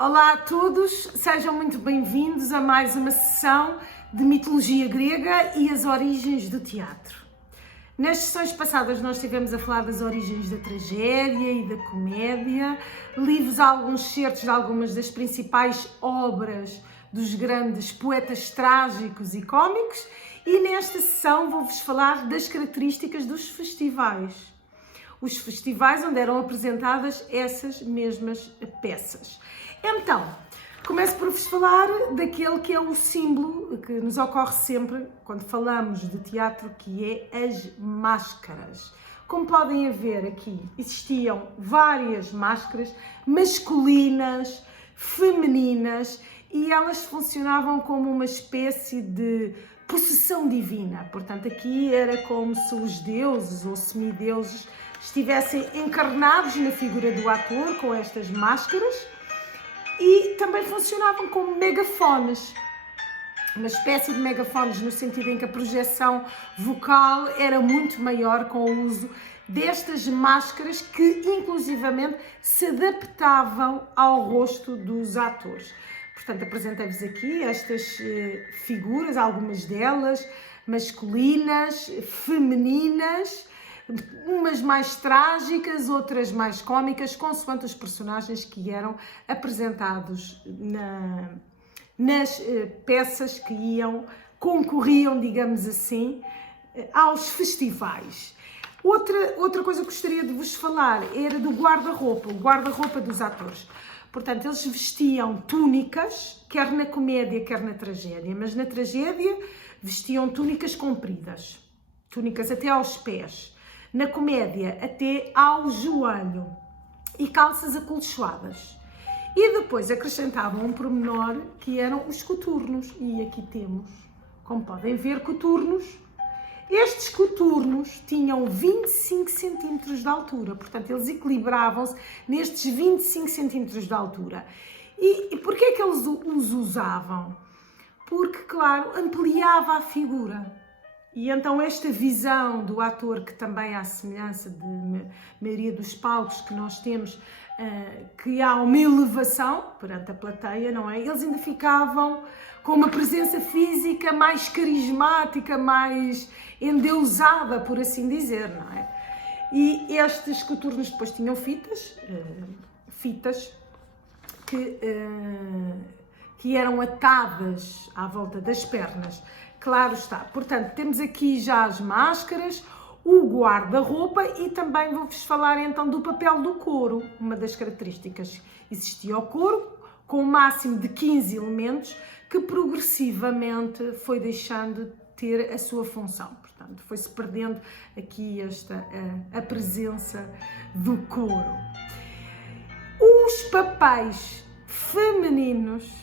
Olá a todos, sejam muito bem-vindos a mais uma sessão de mitologia grega e as origens do teatro. Nas sessões passadas nós estivemos a falar das origens da tragédia e da comédia, li-vos alguns certos de algumas das principais obras dos grandes poetas trágicos e cómicos e nesta sessão vou-vos falar das características dos festivais. Os festivais onde eram apresentadas essas mesmas peças. Então, começo por vos falar daquele que é o símbolo que nos ocorre sempre quando falamos de teatro, que é as máscaras. Como podem ver aqui, existiam várias máscaras masculinas, femininas, e elas funcionavam como uma espécie de possessão divina. Portanto, aqui era como se os deuses ou semideuses estivessem encarnados na figura do ator com estas máscaras. E também funcionavam como megafones, uma espécie de megafones no sentido em que a projeção vocal era muito maior com o uso destas máscaras que inclusivamente se adaptavam ao rosto dos atores. Portanto, apresentei-vos aqui estas figuras, algumas delas masculinas, femininas, umas mais trágicas, outras mais cómicas, consoante os personagens que eram apresentados nas peças que concorriam, digamos assim, aos festivais. Outra coisa que gostaria de vos falar era do guarda-roupa, o guarda-roupa dos atores. Portanto, eles vestiam túnicas, quer na comédia, quer na tragédia, mas na tragédia vestiam túnicas compridas, túnicas até aos pés. Na comédia, até ao joelho, e calças acolchoadas. E depois acrescentavam um pormenor que eram os coturnos. E aqui temos, como podem ver, coturnos. Estes coturnos tinham 25 centímetros de altura, portanto, eles equilibravam-se nestes 25 centímetros de altura. E porquê é que eles os usavam? Porque, claro, ampliava a figura. E então esta visão do ator, que também à semelhança de maioria dos palcos que nós temos, que há uma elevação perante a plateia, não é? Eles ainda ficavam com uma presença física mais carismática, mais endeusada, por assim dizer, não é? E estes coturnos depois tinham fitas que eram atadas à volta das pernas. Claro está. Portanto, temos aqui já as máscaras, o guarda-roupa e também vou-vos falar então do papel do coro. Uma das características, existia o coro com um máximo de 15 elementos que progressivamente foi deixando de ter a sua função. Portanto, foi-se perdendo aqui a presença do coro. Os papéis femininos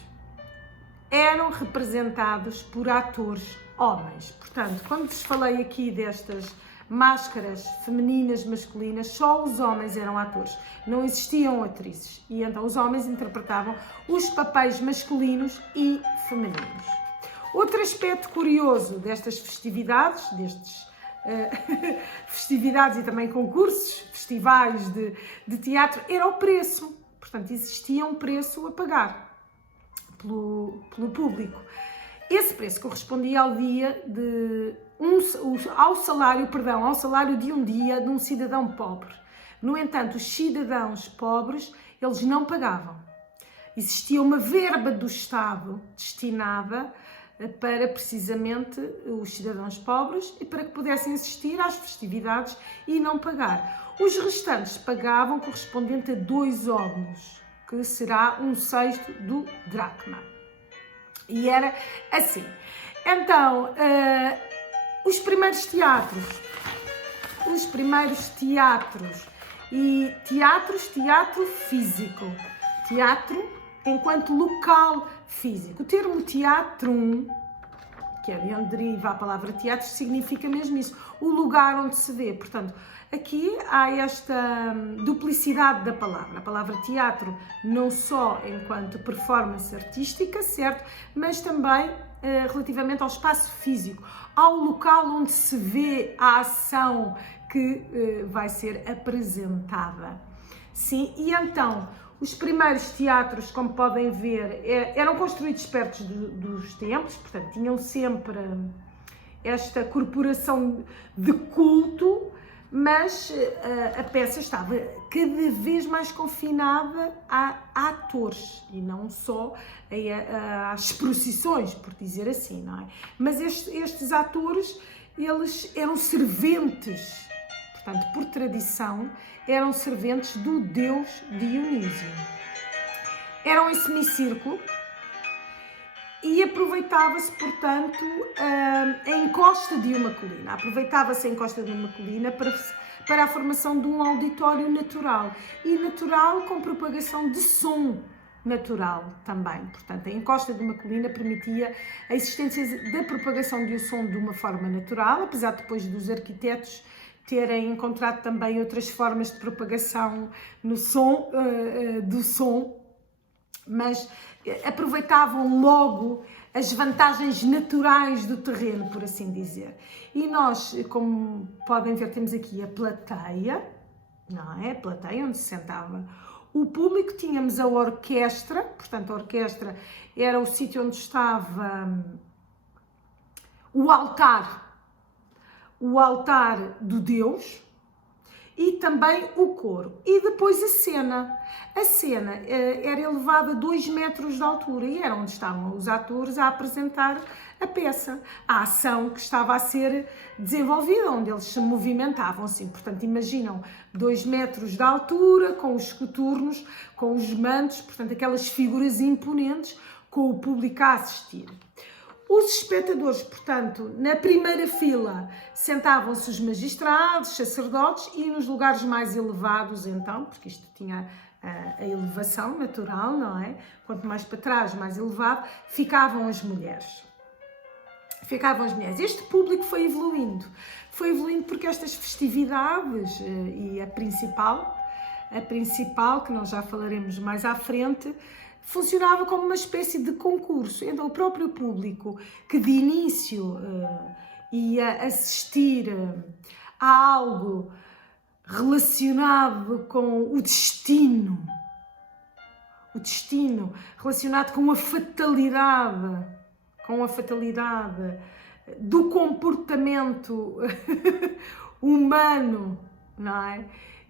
eram representados por atores homens. Portanto, quando vos falei aqui destas máscaras femininas, masculinas, só os homens eram atores, não existiam atrizes. E então os homens interpretavam os papéis masculinos e femininos. Outro aspecto curioso destas festividades, festividades e também concursos, festivais de teatro, era o preço. Portanto, existia um preço a pagar pelo público. Esse preço correspondia ao dia ao salário de um dia de um cidadão pobre. No entanto, os cidadãos pobres, eles não pagavam. Existia uma verba do Estado destinada para precisamente os cidadãos pobres e para que pudessem assistir às festividades e não pagar. Os restantes pagavam correspondente a 2 óblos, que será 1/6 do dracma. E era assim. Então, os primeiros teatro físico, teatro enquanto local físico. O termo teatrum, que é de onde deriva a palavra teatro, significa mesmo isso, o lugar onde se vê. Portanto, aqui há esta duplicidade da palavra. A palavra teatro não só enquanto performance artística, certo? Mas também relativamente ao espaço físico, ao local onde se vê a ação que vai ser apresentada. Sim, e então Os primeiros teatros, como podem ver, eram construídos perto dos templos, portanto, tinham sempre esta corporação de culto, mas a peça estava cada vez mais confinada a atores e não só às procissões, por dizer assim, não é? Mas estes atores, eles eram serventes, portanto, por tradição, eram serventes do deus Dionísio. Eram em semicírculo e aproveitava-se, portanto, a encosta de uma colina. Aproveitava-se a encosta de uma colina para a formação de um auditório natural. E natural com propagação de som natural também. Portanto, a encosta de uma colina permitia a existência da propagação de um som de uma forma natural, apesar de depois dos arquitetos terem encontrado também outras formas de propagação no som, do som, mas aproveitavam logo as vantagens naturais do terreno, por assim dizer. E nós, como podem ver, temos aqui a plateia, não é? A plateia onde se sentava o público, tínhamos a orquestra, portanto a orquestra era o sítio onde estava o altar do Deus, e também o coro. E depois a cena. A cena era elevada a 2 metros de altura e era onde estavam os atores a apresentar a peça, a ação que estava a ser desenvolvida, onde eles se movimentavam assim. Portanto, imaginam 2 metros de altura, com os coturnos, com os mantos, portanto, aquelas figuras imponentes, com o público a assistir. Os espectadores, portanto, na primeira fila sentavam-se os magistrados, sacerdotes, e nos lugares mais elevados, então, porque isto tinha a elevação natural, não é? Quanto mais para trás, mais elevado, ficavam as mulheres. Este público foi evoluindo porque estas festividades, e a principal, que nós já falaremos mais à frente, funcionava como uma espécie de concurso. Então o próprio público que de início ia assistir a algo relacionado com o destino, relacionado com a fatalidade do comportamento humano, não é?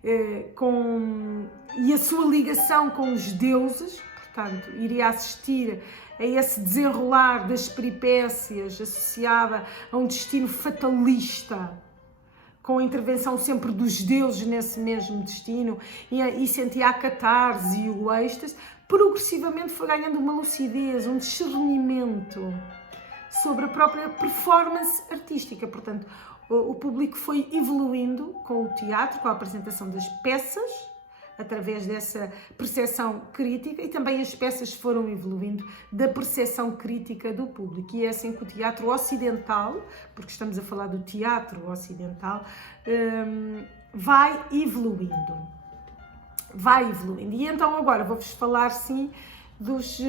E a sua ligação com os deuses. Portanto, iria assistir a esse desenrolar das peripécias associada a um destino fatalista, com a intervenção sempre dos deuses nesse mesmo destino, e sentia a catarse e o êxtase. Progressivamente foi ganhando uma lucidez, um discernimento sobre a própria performance artística. Portanto, o público foi evoluindo com o teatro, com a apresentação das peças, através dessa percepção crítica, e também as peças foram evoluindo da percepção crítica do público. E é assim que o teatro ocidental, porque estamos a falar do teatro ocidental, vai evoluindo. E então agora vou-vos falar, sim, dos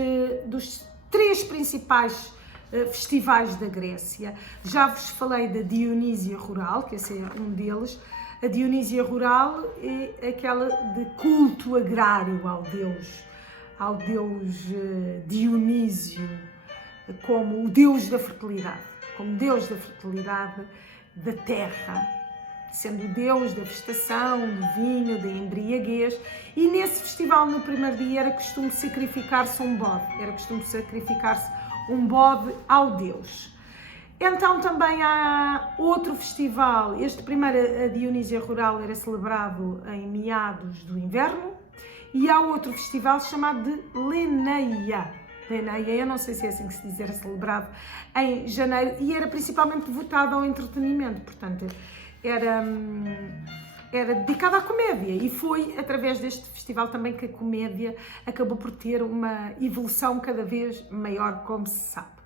3 principais festivais da Grécia. Já vos falei da Dionísia Rural, que esse é um deles. A Dionísia Rural é aquela de culto agrário ao deus Dionísio, como o deus da fertilidade, da terra, sendo o deus da vegetação, do vinho, da embriaguez. E nesse festival, no primeiro dia, era costume sacrificar-se um bode ao deus. Então também há outro festival. Este primeiro, a Dionísia Rural, era celebrado em meados do inverno, e há outro festival chamado de Leneia. Eu não sei se é assim que se diz, era celebrado em janeiro e era principalmente devotado ao entretenimento, portanto era dedicado à comédia, e foi através deste festival também que a comédia acabou por ter uma evolução cada vez maior, como se sabe.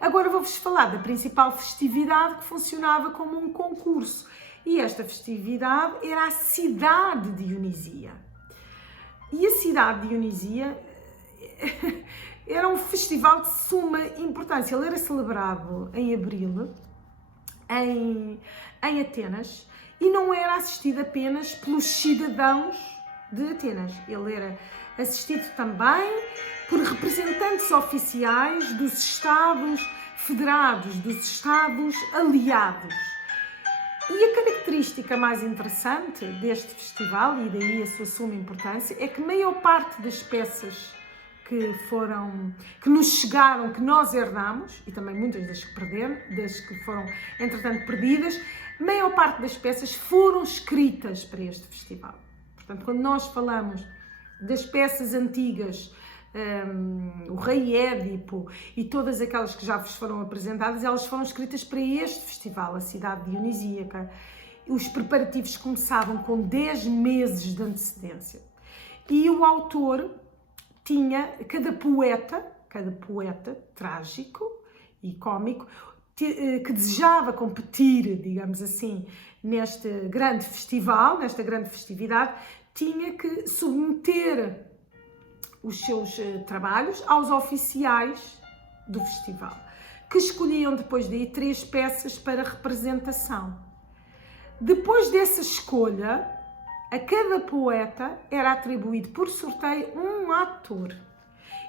Agora vou-vos falar da principal festividade, que funcionava como um concurso, e esta festividade era a cidade de Dionísia. E a cidade de Dionísia era um festival de suma importância. Ele era celebrado em abril, em Atenas, e não era assistido apenas pelos cidadãos de Atenas. Ele era assistido também por representantes oficiais dos Estados Federados, dos Estados Aliados. E a característica mais interessante deste festival, e daí a sua suma importância, é que a maior parte das peças que nos chegaram, que nós herdamos, e também muitas das que foram entretanto perdidas, a maior parte das peças foram escritas para este festival. Portanto, quando nós falamos das peças antigas, o Rei Édipo e todas aquelas que já vos foram apresentadas, elas foram escritas para este festival, a cidade dionisíaca. Os preparativos começavam com 10 meses de antecedência. E o autor tinha, cada poeta trágico e cómico, que desejava competir, digamos assim, neste grande festival, nesta grande festividade, tinha que submeter os seus trabalhos aos oficiais do festival, que escolhiam depois daí 3 peças para representação. Depois dessa escolha, a cada poeta era atribuído por sorteio um ator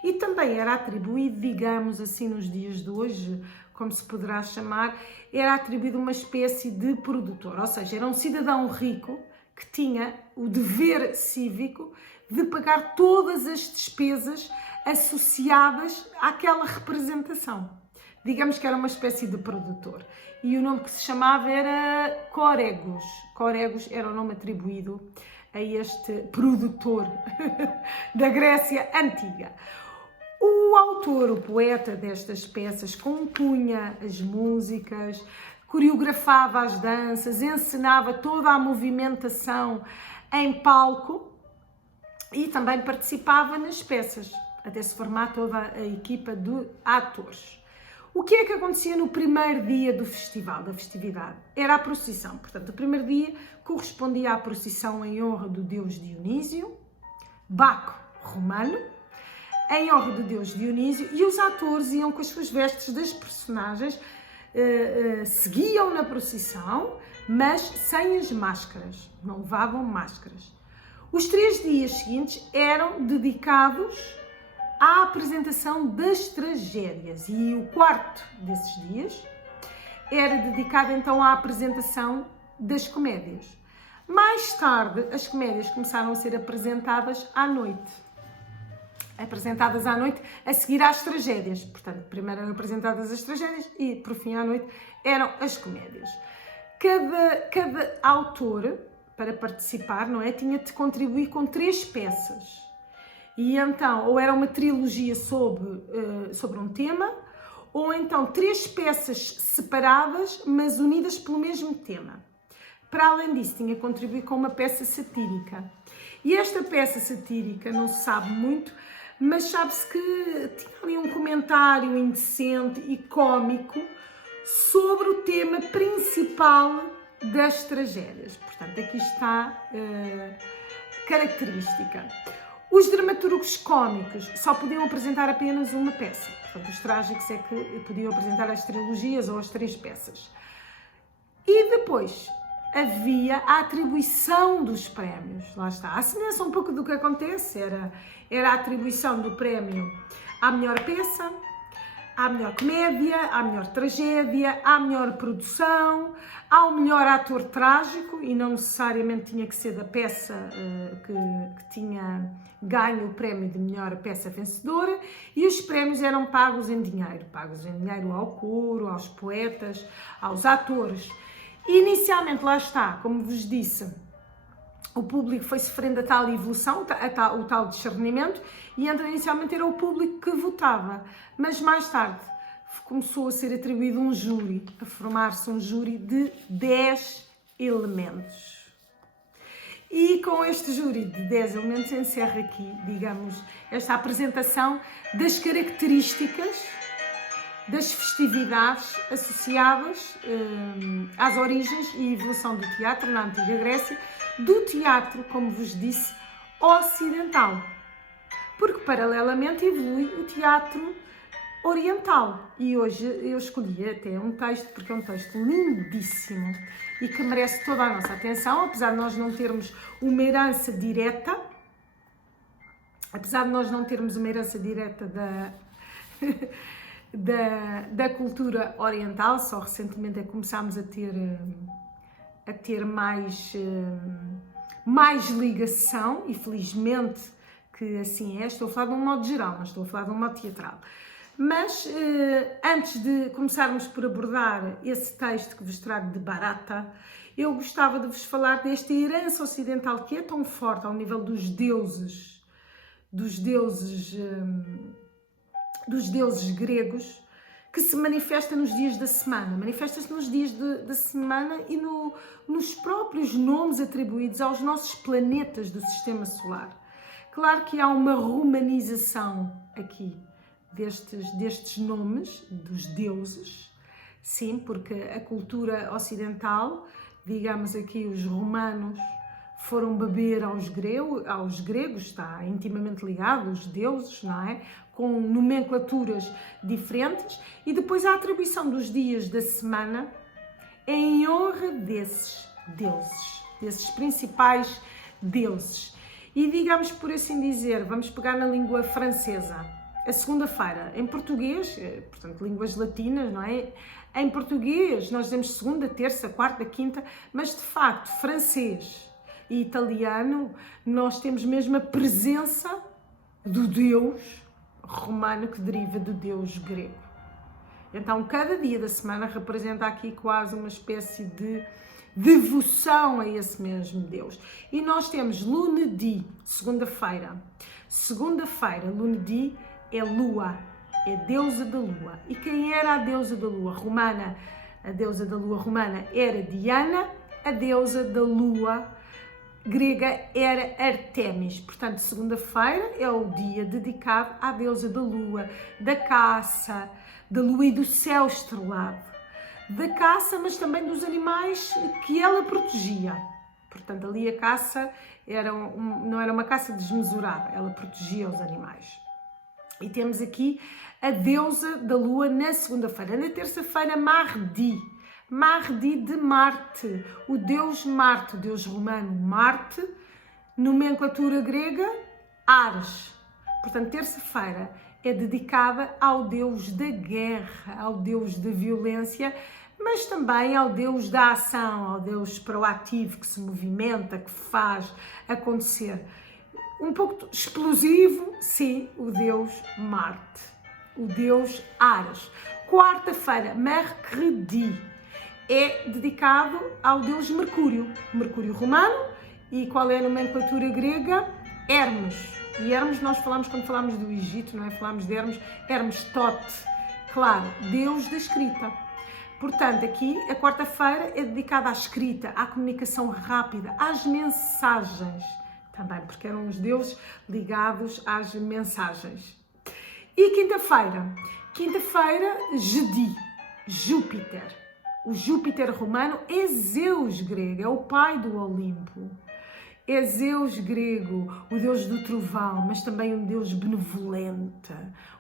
e também era atribuído, digamos assim, nos dias de hoje, como se poderá chamar, era atribuído uma espécie de produtor, ou seja, era um cidadão rico que tinha o dever cívico de pagar todas as despesas associadas àquela representação. Digamos que era uma espécie de produtor. E o nome que se chamava era Coregus. Coregus era o nome atribuído a este produtor da Grécia Antiga. O autor, o poeta destas peças, compunha as músicas, coreografava as danças, encenava toda a movimentação em palco e também participava nas peças, até se formar toda a equipa de atores. O que é que acontecia no primeiro dia do festival, da festividade? Era a procissão. Portanto, o primeiro dia correspondia à procissão em honra do deus Dionísio, Baco romano, em honra do deus Dionísio, e os atores iam com as suas vestes das personagens, seguiam na procissão, mas sem as máscaras, não levavam máscaras. Os 3 dias seguintes eram dedicados à apresentação das tragédias e o quarto desses dias era dedicado então à apresentação das comédias. Mais tarde, as comédias começaram a ser apresentadas à noite. A seguir às tragédias. Portanto, primeiro eram apresentadas as tragédias e, por fim, à noite, eram as comédias. Cada autor, para participar, não é, tinha de contribuir com 3 peças. E então, ou era uma trilogia sobre um tema, ou então 3 peças separadas, mas unidas pelo mesmo tema. Para além disso, tinha de contribuir com uma peça satírica. E esta peça satírica não se sabe muito, mas sabe-se que tinha ali um comentário indecente e cómico sobre o tema principal das tragédias. Portanto, aqui está a característica. Os dramaturgos cómicos só podiam apresentar apenas uma peça. Portanto, os trágicos é que podiam apresentar as trilogias ou as 3 peças. E depois havia a atribuição dos prémios. Lá está. A semelhança um pouco do que acontece era a atribuição do prémio à melhor peça, à melhor comédia, à melhor tragédia, à melhor produção, ao melhor ator trágico, e não necessariamente tinha que ser da peça que tinha ganho o prémio de melhor peça vencedora, e os prémios eram pagos em dinheiro ao coro, aos poetas, aos atores. Inicialmente, lá está, como vos disse, o público foi sofrendo a tal evolução, o tal discernimento, e então inicialmente era o público que votava, mas mais tarde começou a ser atribuído um júri, a formar-se um júri de 10 elementos. E com este júri de 10 elementos encerra aqui, digamos, esta apresentação das características das festividades associadas às origens e evolução do teatro na Antiga Grécia, do teatro, como vos disse, ocidental. Porque, paralelamente, evolui o teatro oriental. E hoje eu escolhi até um texto, porque é um texto lindíssimo e que merece toda a nossa atenção, apesar de nós não termos uma herança direta apesar de nós não termos uma herança direta da cultura oriental, só recentemente é que começámos a ter mais ligação, e felizmente que assim é. Estou a falar de um modo geral, não estou a falar de um modo teatral. Mas antes de começarmos por abordar esse texto que vos trago de Bharata, eu gostava de vos falar desta herança ocidental que é tão forte ao nível dos deuses gregos, que se manifesta nos dias da semana, manifesta-se nos dias da semana e nos próprios nomes atribuídos aos nossos planetas do Sistema Solar. Claro que há uma romanização aqui destes nomes dos deuses, sim, porque a cultura ocidental, digamos aqui os romanos, foram beber aos gregos, está intimamente ligado, os deuses, não é? Com nomenclaturas diferentes, e depois a atribuição dos dias da semana é em honra desses deuses, desses principais deuses. E digamos, por assim dizer, vamos pegar na língua francesa, a segunda-feira, em português, portanto, línguas latinas, não é? Em português nós dizemos segunda, terça, quarta, quinta, mas de facto, francês e italiano, nós temos mesmo a presença do Deus romano que deriva do Deus grego. Então, cada dia da semana representa aqui quase uma espécie de devoção a esse mesmo Deus. E nós temos Lunedi, segunda-feira. Segunda-feira, Lunedi é lua, é deusa da lua. E quem era a deusa da lua romana? A deusa da lua romana era Diana, a deusa da lua grega era Artemis. Portanto, segunda-feira é o dia dedicado à deusa da lua, da caça, da lua e do céu estrelado, da caça, mas também dos animais que ela protegia. Portanto, ali a caça não era uma caça desmesurada, ela protegia os animais. E temos aqui a deusa da lua na segunda-feira. Na terça-feira, Mardi de Marte, o deus Marte, o deus romano Marte, nomenclatura grega, Ares. Portanto, terça-feira é dedicada ao deus da guerra, ao deus da violência, mas também ao deus da ação, ao deus proativo que se movimenta, que faz acontecer. Um pouco explosivo, sim, o deus Marte, o deus Ares. Quarta-feira, Mercredi, é dedicado ao deus Mercúrio, Mercúrio romano. E qual é a nomenclatura grega? Hermes. E Hermes nós falamos quando falamos do Egito, não é? Falamos de Hermes Tote, claro, deus da escrita. Portanto, aqui a quarta-feira é dedicada à escrita, à comunicação rápida, às mensagens, também, porque eram os deuses ligados às mensagens. E quinta-feira, Gedi, Júpiter. O Júpiter romano é Zeus grego, é o pai do Olimpo. É Zeus grego, o deus do trovão, mas também um deus benevolente,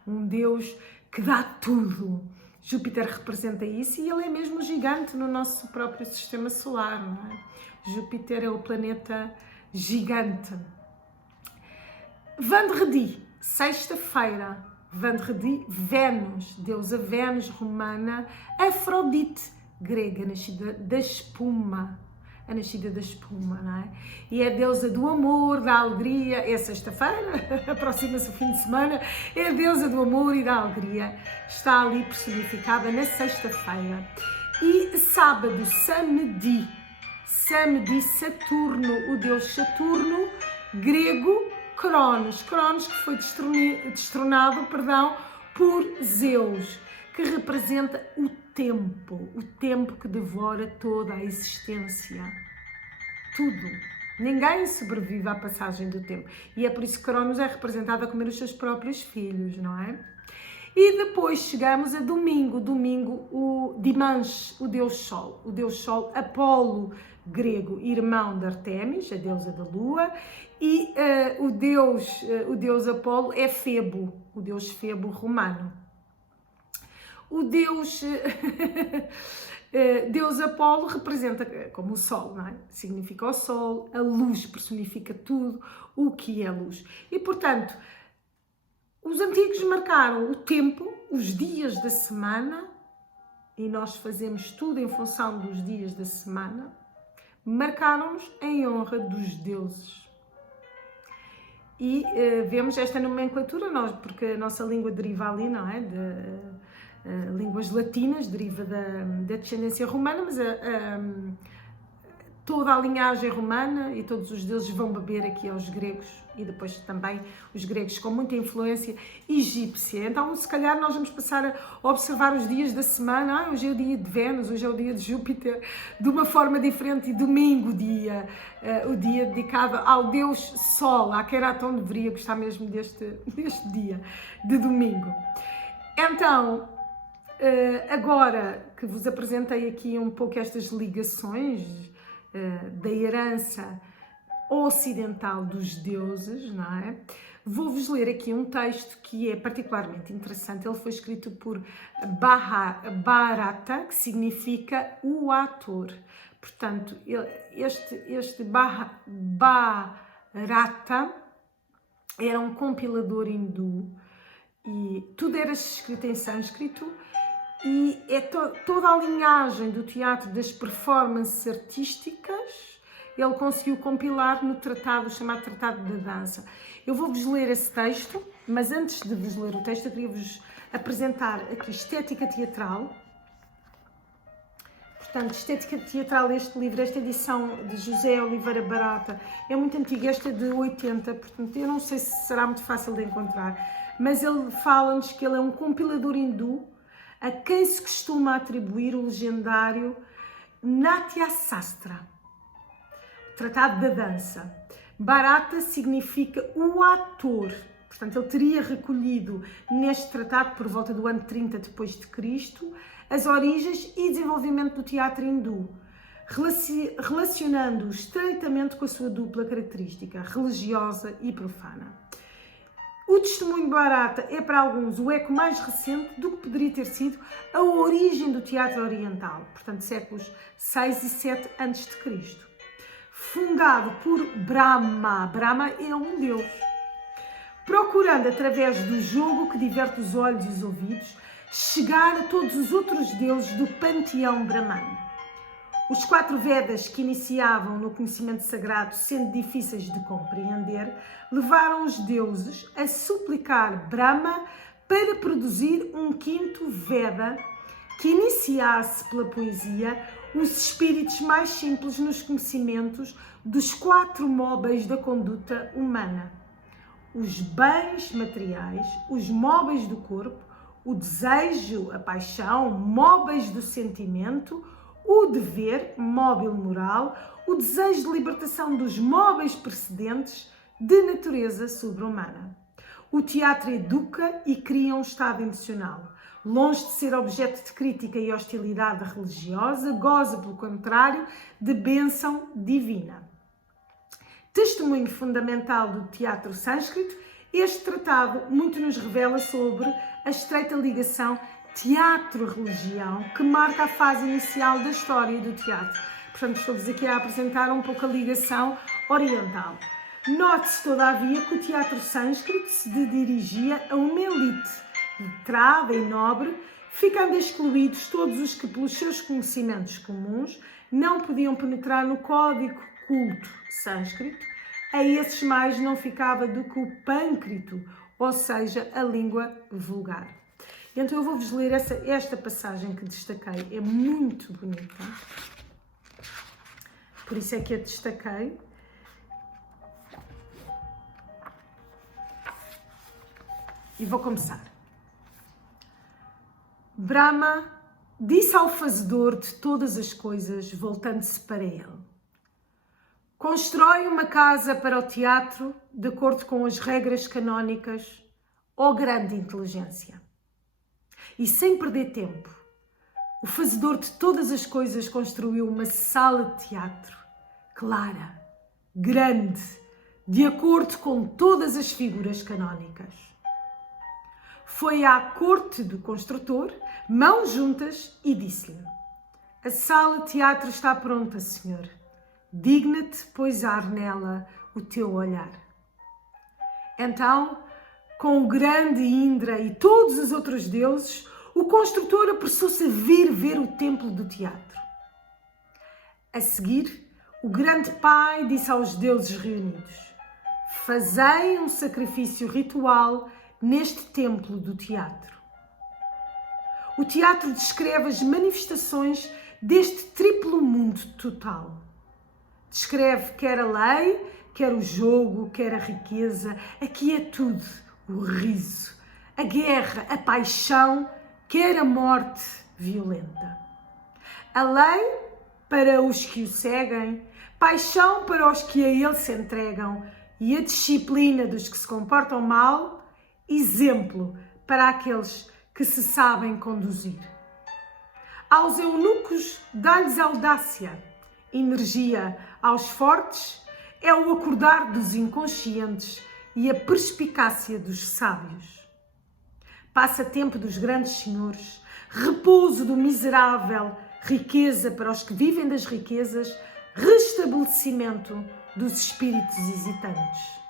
um deus que dá tudo. Júpiter representa isso e ele é mesmo gigante no nosso próprio sistema solar, não é? Júpiter é o planeta gigante. Vendredi, sexta-feira, Vendredi, Vênus, deusa Vênus romana, Afrodite, grega, nascida da espuma, a nascida da espuma, não é? E é a deusa do amor, da alegria, é sexta-feira, aproxima-se o fim de semana, é a deusa do amor e da alegria, está ali personificada na sexta-feira. E sábado, Samedi, Saturno, o deus Saturno, grego, Cronos que foi destronado, por Zeus, que representa o tempo que devora toda a existência, tudo. Ninguém sobrevive à passagem do tempo. E é por isso que Cronos é representado a comer os seus próprios filhos, não é? E depois chegamos a domingo, o Dimanche, o Deus Sol, Apolo grego, irmão de Artemis, a deusa da lua, e o Deus Apolo é Febo, o Deus Febo romano. O Deus, Deus Apolo representa como o Sol, não é? Significa o Sol, a luz personifica tudo o que é luz. E, portanto, os antigos marcaram o tempo, os dias da semana, e nós fazemos tudo em função dos dias da semana, marcaram-nos em honra dos deuses. E vemos esta nomenclatura, porque a nossa língua deriva ali, não é? Línguas latinas, deriva da descendência romana, mas toda a linhagem romana e todos os deuses vão beber aqui aos gregos e depois também os gregos com muita influência egípcia. Então, se calhar, nós vamos passar a observar os dias da semana. Hoje é o dia de Vênus, hoje é o dia de Júpiter, de uma forma diferente, e domingo, o dia dedicado ao Deus Sol. A Keraton deveria gostar mesmo deste dia de domingo. Então, agora que vos apresentei aqui um pouco estas ligações da herança ocidental dos deuses, não é? Vou-vos ler aqui um texto que é particularmente interessante. Ele foi escrito por Bharata, que significa o ator. Portanto, este Bharata era um compilador hindu e tudo era escrito em sânscrito. E é toda a linhagem do teatro, das performances artísticas, ele conseguiu compilar no tratado, chamado Tratado da Dança. Eu vou-vos ler esse texto, mas antes de vos ler o texto, eu queria-vos apresentar aqui Estética Teatral. Portanto, Estética Teatral, este livro, esta edição de José Oliveira Barata, é muito antiga, esta é de 80, portanto, eu não sei se será muito fácil de encontrar, mas ele fala-nos que ele é um compilador hindu, a quem se costuma atribuir o legendário Natya Sastra, Tratado da Dança. Bharata significa o ator, portanto ele teria recolhido neste tratado, por volta do ano 30 depois de Cristo, as origens e desenvolvimento do teatro hindu, relacionando-o estreitamente com a sua dupla característica, religiosa e profana. O testemunho Bharata é para alguns o eco mais recente do que poderia ter sido a origem do teatro oriental, portanto séculos 6 e 7 a.C. Fundado por Brahma. Brahma é um deus. Procurando, através do jogo que diverte os olhos e os ouvidos, chegar a todos os outros deuses do panteão brahmano. Os 4 Vedas, que iniciavam no conhecimento sagrado, sendo difíceis de compreender, levaram os deuses a suplicar Brahma para produzir um 5º Veda que iniciasse pela poesia os espíritos mais simples nos conhecimentos dos 4 móveis da conduta humana: os bens materiais, os móveis do corpo, o desejo, a paixão, móveis do sentimento, o dever, móvel moral, o desejo de libertação dos móveis precedentes de natureza sobre-humana. O teatro educa e cria um estado emocional. Longe de ser objeto de crítica e hostilidade religiosa, goza, pelo contrário, de bênção divina. Testemunho fundamental do teatro sânscrito, este tratado muito nos revela sobre a estreita ligação teatro-religião que marca a fase inicial da história do teatro. Portanto, estou-vos aqui a apresentar um pouco a ligação oriental. Note-se, todavia, que o teatro sânscrito se dirigia a uma elite letrada e nobre, ficando excluídos todos os que, pelos seus conhecimentos comuns, não podiam penetrar no código culto sânscrito. A esses mais não ficava do que o pâncrito, ou seja, a língua vulgar. Então eu vou-vos ler esta passagem que destaquei, é muito bonita, por isso é que a destaquei. E vou começar. Brahma disse ao fazedor de todas as coisas, voltando-se para ele: constrói uma casa para o teatro de acordo com as regras canónicas, ó grande inteligência. E sem perder tempo, o fazedor de todas as coisas construiu uma sala de teatro, clara, grande, de acordo com todas as figuras canónicas. foi à corte do construtor, mãos juntas, e disse-lhe: a sala de teatro está pronta, senhor. Digna-te pousar nela o teu olhar. Então, com o grande Indra e todos os outros deuses, o construtor apressou-se a vir ver o templo do teatro. A seguir, o grande pai disse aos deuses reunidos: fazei um sacrifício ritual neste templo do teatro. O teatro descreve as manifestações deste triplo mundo total. Descreve quer a lei, quer o jogo, quer a riqueza. Aqui é tudo: o riso, a guerra, a paixão, quer a morte violenta. A lei para os que o seguem, paixão para os que a ele se entregam, e a disciplina dos que se comportam mal, exemplo para aqueles que se sabem conduzir. Aos eunucos dá-lhes audácia, energia. Aos fortes é o acordar dos inconscientes e a perspicácia dos sábios. Passatempo dos grandes senhores, repouso do miserável, riqueza para os que vivem das riquezas, restabelecimento dos espíritos hesitantes.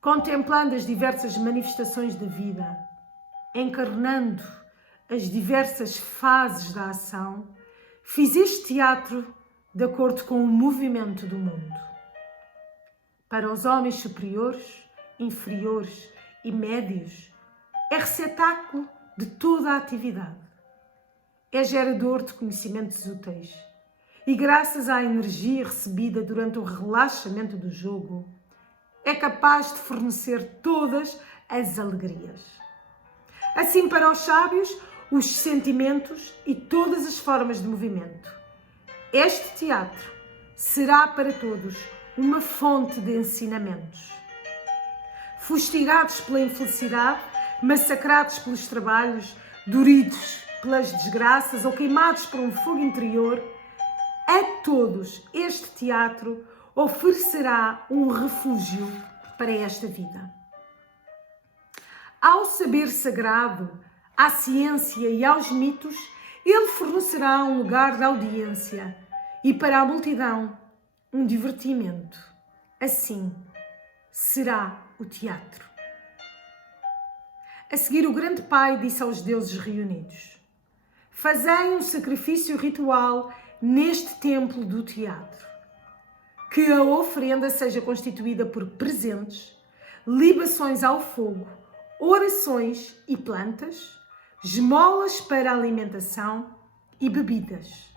Contemplando as diversas manifestações da vida, encarnando as diversas fases da ação, fiz este teatro de acordo com o movimento do mundo. Para os homens superiores, inferiores e médios, é receptáculo de toda a atividade. É gerador de conhecimentos úteis e, graças à energia recebida durante o relaxamento do jogo, é capaz de fornecer todas as alegrias. Assim, para os sábios, os sentimentos e todas as formas de movimento. Este teatro será para todos uma fonte de ensinamentos. Fustigados pela infelicidade, massacrados pelos trabalhos, doridos pelas desgraças ou queimados por um fogo interior, a todos este teatro oferecerá um refúgio para esta vida. Ao saber sagrado, à ciência e aos mitos, ele fornecerá um lugar de audiência e para a multidão um divertimento. Assim será o teatro. A seguir, o grande pai disse aos deuses reunidos: fazei um sacrifício ritual neste templo do teatro. Que a oferenda seja constituída por presentes, libações ao fogo, orações e plantas, esmolas para alimentação e bebidas.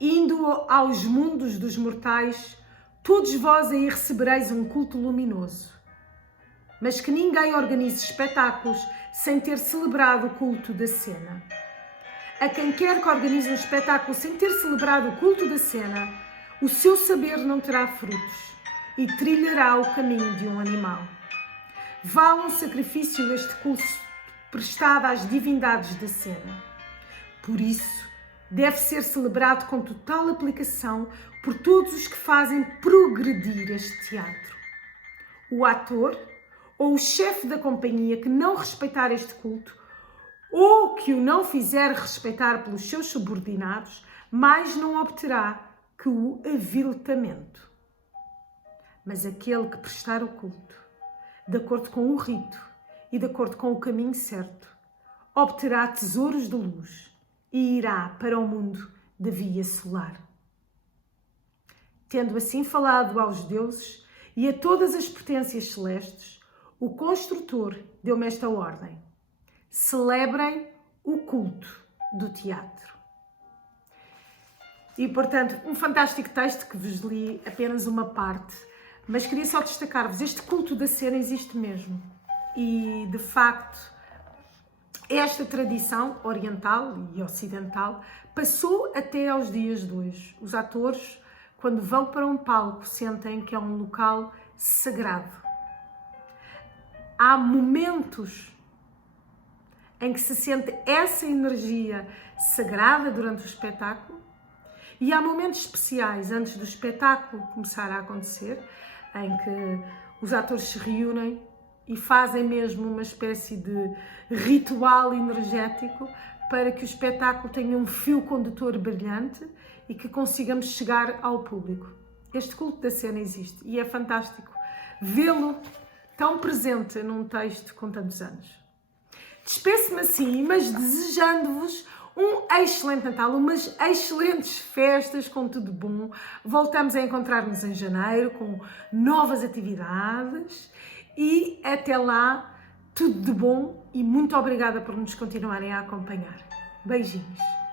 Indo aos mundos dos mortais, todos vós aí recebereis um culto luminoso. Mas que ninguém organize espetáculos sem ter celebrado o culto da cena. A quem quer que organize um espetáculo sem ter celebrado o culto da cena, o seu saber não terá frutos e trilhará o caminho de um animal. Vale um sacrifício este culto prestado às divindades da cena. Por isso, deve ser celebrado com total aplicação por todos os que fazem progredir este teatro. O ator ou o chefe da companhia que não respeitar este culto ou que o não fizer respeitar pelos seus subordinados, mais não obterá que o aviltamento. Mas aquele que prestar o culto, de acordo com o rito e de acordo com o caminho certo, obterá tesouros de luz e irá para o mundo da via solar. Tendo assim falado aos deuses e a todas as potências celestes, o construtor deu-me esta ordem: celebrem o culto do teatro. E, portanto, um fantástico texto que vos li apenas uma parte, mas queria só destacar-vos, este culto da cena existe mesmo. E, de facto, esta tradição oriental e ocidental passou até aos dias de hoje. Os atores, quando vão para um palco, sentem que é um local sagrado. Há momentos em que se sente essa energia sagrada durante o espetáculo e há momentos especiais antes do espetáculo começar a acontecer, em que os atores se reúnem e fazem mesmo uma espécie de ritual energético para que o espetáculo tenha um fio condutor brilhante e que consigamos chegar ao público. Este culto da cena existe e é fantástico vê-lo tão presente num texto com tantos anos. Despeço-me assim, mas desejando-vos um excelente Natal, umas excelentes festas com tudo bom. Voltamos a encontrar-nos em janeiro com novas atividades e até lá, tudo de bom e muito obrigada por nos continuarem a acompanhar. Beijinhos!